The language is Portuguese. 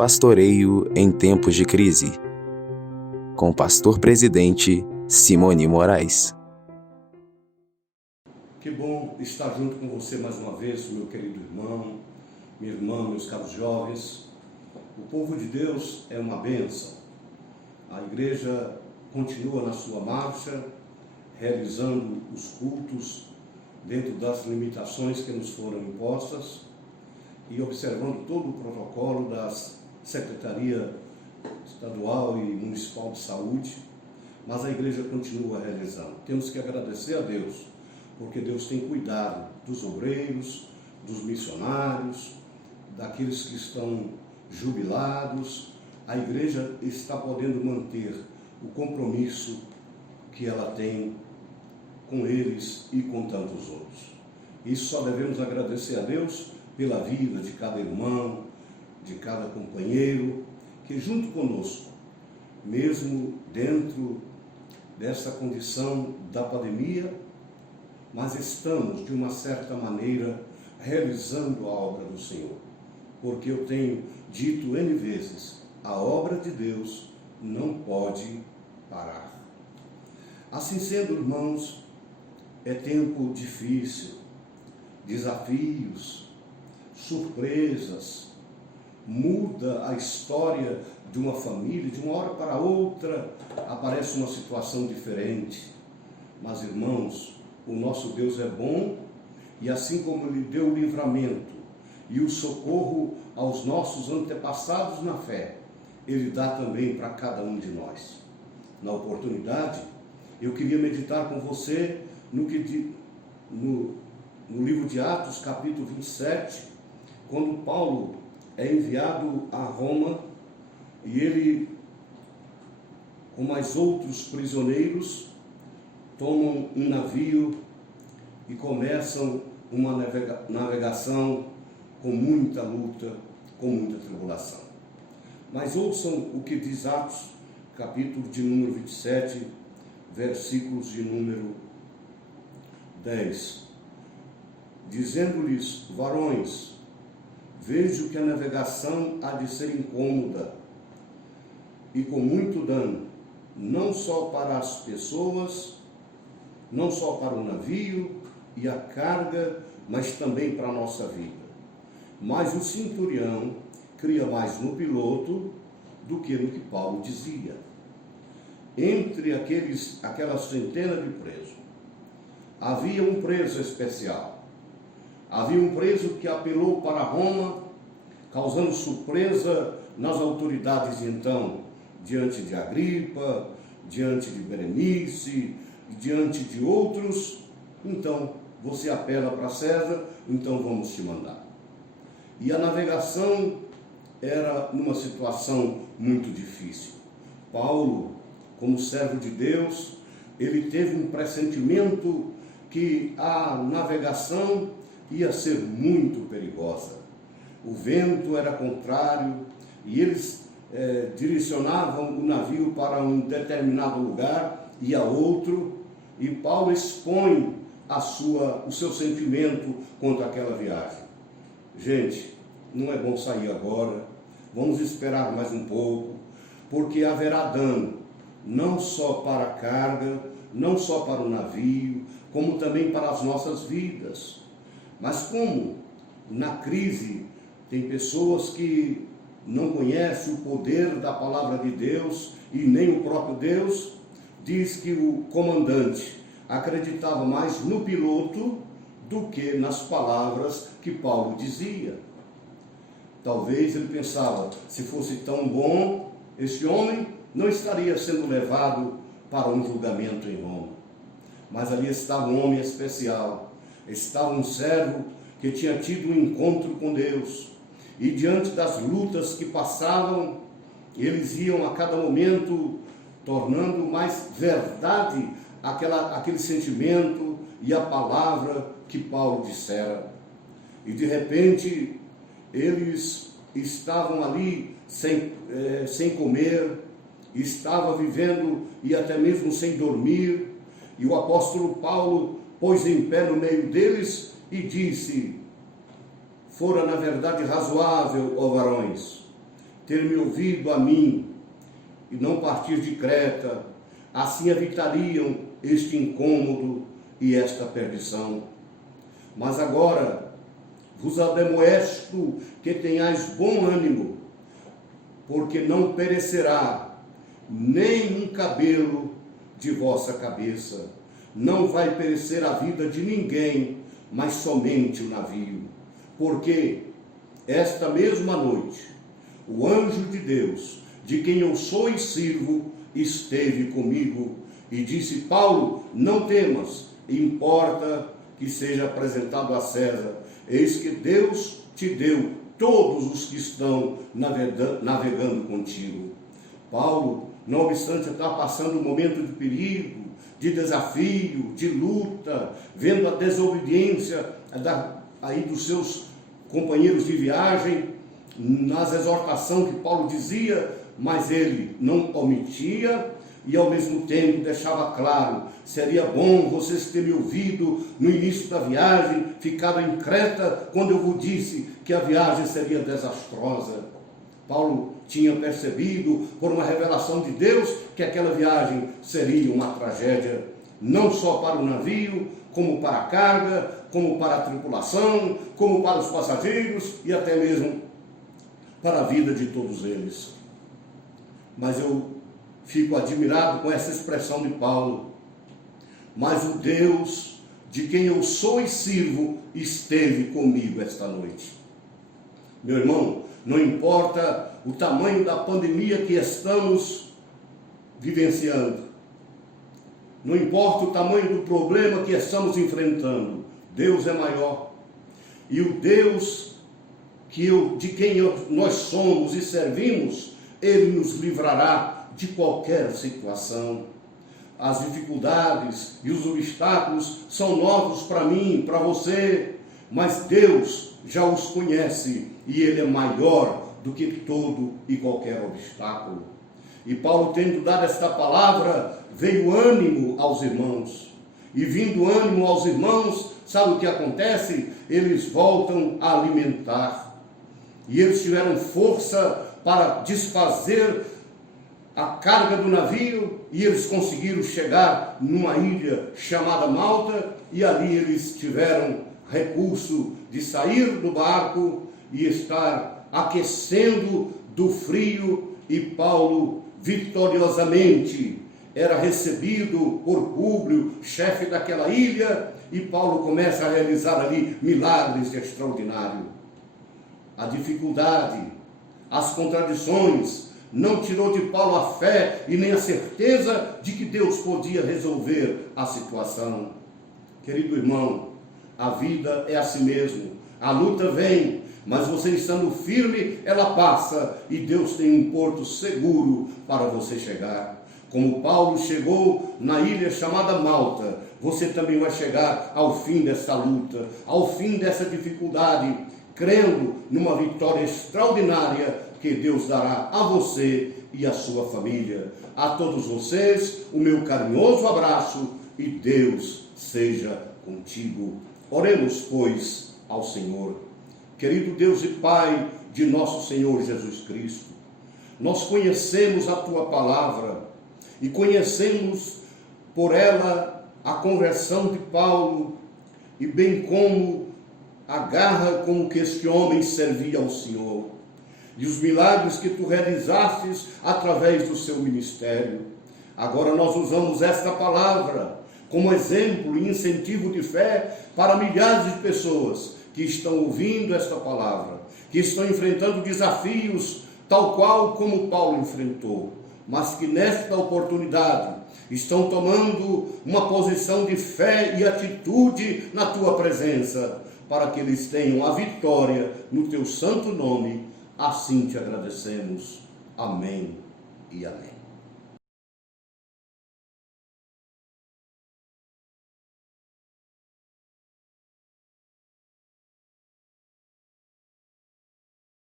Pastoreio em tempos de crise, com o pastor presidente Simone Moraes. Que bom estar junto com você mais uma vez, meu querido irmão, minha irmã, meus caros jovens. O povo de Deus é uma bênção. A igreja continua na sua marcha, realizando os cultos dentro das limitações que nos foram impostas e observando todo o protocolo das Secretaria Estadual e Municipal de Saúde, mas a igreja continua realizando. Temos que agradecer a Deus, porque Deus tem cuidado dos obreiros, dos missionários, daqueles que estão jubilados. A igreja está podendo manter o compromisso que ela tem com eles e com tantos outros. Isso só devemos agradecer a Deus pela vida de cada irmão, de cada companheiro, que junto conosco, mesmo dentro dessa condição da pandemia, mas estamos, de uma certa maneira, realizando a obra do Senhor. Porque eu tenho dito N vezes, a obra de Deus não pode parar. Assim sendo, irmãos, é tempo difícil, desafios, surpresas, muda a história de uma família, de uma hora para outra aparece uma situação diferente. Mas, irmãos, o nosso Deus é bom e assim como Ele deu o livramento e o socorro aos nossos antepassados na fé, Ele dá também para cada um de nós. Na oportunidade, eu queria meditar com você no livro de Atos, capítulo 27, quando Paulo é enviado a Roma e ele, com mais outros prisioneiros, tomam um navio e começam uma navegação com muita luta, com muita tribulação. Mas ouçam o que diz Atos, capítulo de número 27, versículos de número 10. Dizendo-lhes: varões, vejo que a navegação há de ser incômoda e com muito dano, não só para as pessoas, não só para o navio e a carga, mas também para a nossa vida. Mas o centurião cria mais no piloto do que no que Paulo dizia. Entre aquela centena de presos, havia um preso especial. Havia um preso que apelou para Roma, causando surpresa nas autoridades então, diante de Agripa, diante de Berenice, diante de outros. Então, você apela para César, então vamos te mandar. E a navegação era numa situação muito difícil. Paulo, como servo de Deus, ele teve um pressentimento que a navegação ia ser muito perigosa. O vento era contrário e eles direcionavam o navio para um determinado lugar e a outro, e Paulo expõe o seu sentimento contra aquela viagem. Gente, não é bom sair agora, vamos esperar mais um pouco, porque haverá dano, não só para a carga, não só para o navio, como também para as nossas vidas. Mas como na crise tem pessoas que não conhecem o poder da palavra de Deus e nem o próprio Deus, diz que o comandante acreditava mais no piloto do que nas palavras que Paulo dizia. Talvez ele pensava, se fosse tão bom, esse homem não estaria sendo levado para um julgamento em Roma. Mas ali estava um homem especial, estava um servo que tinha tido um encontro com Deus. E diante das lutas que passavam, eles iam a cada momento tornando mais verdade aquele sentimento e a palavra que Paulo dissera. E de repente, eles estavam ali sem comer, estavam vivendo e até mesmo sem dormir. E o apóstolo Paulo pôs em pé no meio deles e disse: fora na verdade razoável, ó varões, ter me ouvido a mim e não partir de Creta, assim evitariam este incômodo e esta perdição. Mas agora vos ademoesto que tenhais bom ânimo, porque não perecerá nem um cabelo de vossa cabeça. Não vai perecer a vida de ninguém, mas somente o navio. Porque esta mesma noite, o anjo de Deus, de quem eu sou e sirvo, esteve comigo e disse: Paulo, não temas, importa que seja apresentado a César. Eis que Deus te deu todos os que estão navegando contigo. Paulo, não obstante estar passando um momento de perigo, de desafio, de luta, vendo a desobediência aí dos seus companheiros de viagem, nas exortações que Paulo dizia, mas ele não omitia e ao mesmo tempo deixava claro: seria bom vocês terem ouvido no início da viagem, ficado em Creta, quando eu vos disse que a viagem seria desastrosa. Paulo tinha percebido, por uma revelação de Deus, que aquela viagem seria uma tragédia, não só para o navio, como para a carga, como para a tripulação, como para os passageiros e até mesmo para a vida de todos eles. Mas eu fico admirado com essa expressão de Paulo: mas o Deus de quem eu sou e sirvo esteve comigo esta noite. Meu irmão, não importa o tamanho da pandemia que estamos vivenciando, não importa o tamanho do problema que estamos enfrentando, Deus é maior. E o Deus de quem nós somos e servimos, Ele nos livrará de qualquer situação. As dificuldades e os obstáculos são novos para mim, para você, mas Deus já os conhece e Ele é maior do que todo e qualquer obstáculo. E Paulo, tendo dado esta palavra, veio ânimo aos irmãos. E vindo ânimo aos irmãos, sabe o que acontece? Eles voltam a alimentar. E eles tiveram força para desfazer a carga do navio, e eles conseguiram chegar numa ilha chamada Malta, e ali eles tiveram recurso de sair do barco e estar aquecendo do frio, e Paulo vitoriosamente era recebido por Públio, chefe daquela ilha, e Paulo começa a realizar ali milagres extraordinários. A dificuldade, as contradições, não tirou de Paulo a fé e nem a certeza de que Deus podia resolver a situação. Querido irmão, a vida é assim mesmo. A luta vem, mas você estando firme, ela passa e Deus tem um porto seguro para você chegar. Como Paulo chegou na ilha chamada Malta, você também vai chegar ao fim dessa luta, ao fim dessa dificuldade, crendo numa vitória extraordinária que Deus dará a você e a sua família. A todos vocês, o meu carinhoso abraço e Deus seja contigo. Oremos, pois, ao Senhor. Querido Deus e Pai de nosso Senhor Jesus Cristo, nós conhecemos a Tua palavra e conhecemos por ela a conversão de Paulo e bem como a garra com que este homem servia ao Senhor e os milagres que Tu realizastes através do seu ministério. Agora nós usamos esta palavra como exemplo e incentivo de fé para milhares de pessoas que estão ouvindo esta palavra, que estão enfrentando desafios tal qual como Paulo enfrentou, mas que nesta oportunidade estão tomando uma posição de fé e atitude na Tua presença, para que eles tenham a vitória no Teu santo nome. Assim te agradecemos. Amém e amém.